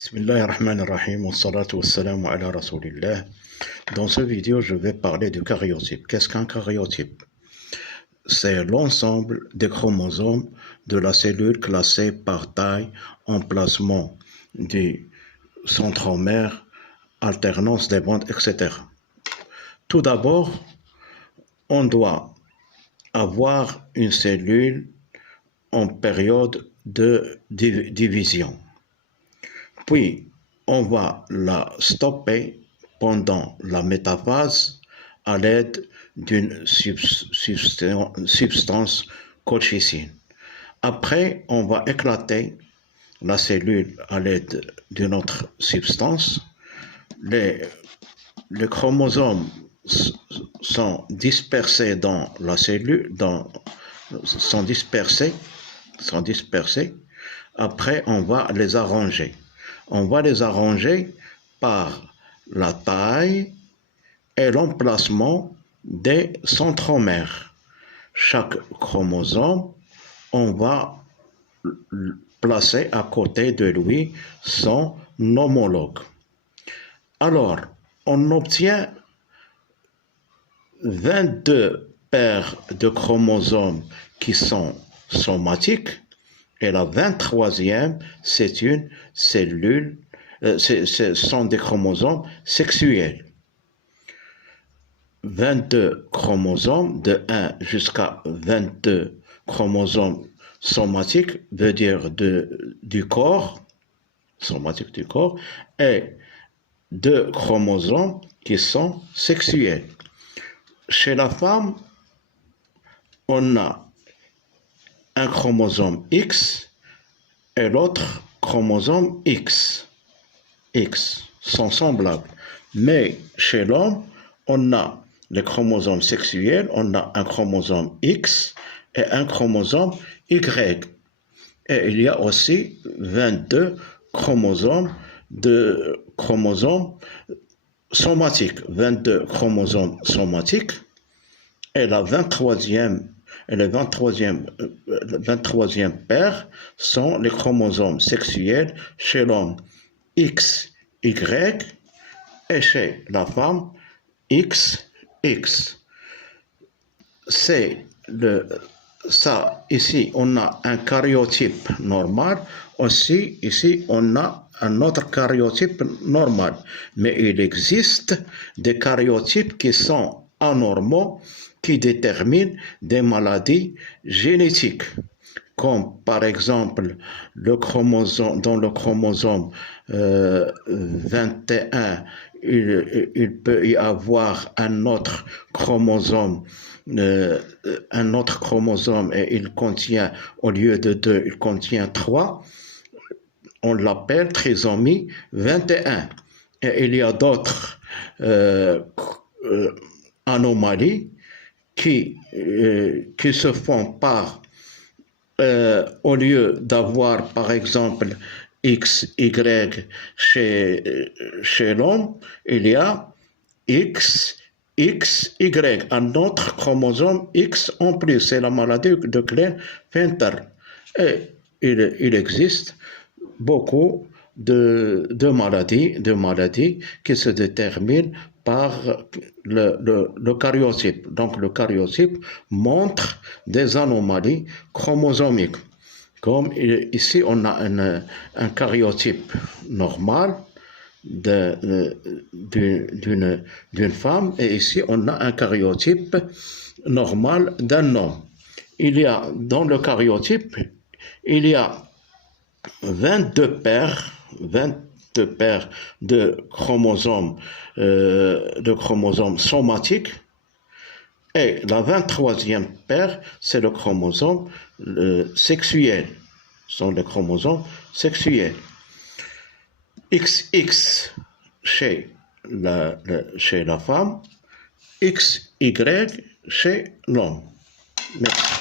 Bismillahirrahmanirrahim, wa salatu wa salamu ala rasulillah. Dans cette vidéo, je vais parler du karyotype. Qu'est-ce qu'un karyotype? C'est l'ensemble des chromosomes de la cellule classée par taille, emplacement du centromère, alternance des bandes, etc. Tout d'abord, on doit avoir une cellule en période de division. Puis, on va la stopper pendant la métaphase à l'aide d'une substance colchicine. Après, on va éclater la cellule à l'aide d'une autre substance. Les chromosomes sont dispersés dans la cellule, sont dispersés. Après, on va les arranger. On va les arranger par la taille et l'emplacement des centromères. Chaque chromosome, on va placer à côté de lui son homologue. Alors, on obtient 22 paires de chromosomes qui sont somatiques. Et la 23e, c'est une cellule, ce sont des chromosomes sexuels. 22 chromosomes, de 1 jusqu'à 22 chromosomes somatiques, veut dire du corps, somatique du corps, et 2 chromosomes qui sont sexuels. Chez la femme, on a un chromosome X et l'autre chromosome X sont semblables. Mais chez l'homme, on a les chromosomes sexuels, on a un chromosome X et un chromosome Y. Et il y a aussi 22 chromosomes somatiques, 22 chromosomes somatiques, et la 23e et la 23e paire sont les chromosomes sexuels chez l'homme XX et chez la femme XX. Ici, on a un karyotype normal. Aussi, ici, on a un autre karyotype normal. Mais il existe des karyotypes qui sont anormaux, qui déterminent des maladies génétiques, comme par exemple dans le chromosome 21, il peut y avoir un autre chromosome et il contient, au lieu de 2, il contient 3. On l'appelle trisomie 21. Et il y a d'autres anomalies qui se font par, au lieu d'avoir par exemple XY chez l'homme, il y a XY, un autre chromosome X en plus. C'est la maladie de Klinefelter. Et il existe beaucoup de maladies qui se déterminent par le karyotype. Donc le karyotype montre des anomalies chromosomiques. Comme ici on a un karyotype normal d'une femme, et ici on a un karyotype normal d'un homme. Dans le karyotype, il y a 22 paires de chromosomes somatiques, et la 23e paire, c'est le chromosome sexuel. Ce sont les chromosomes sexuels. XX chez la femme, XY chez l'homme. Merci.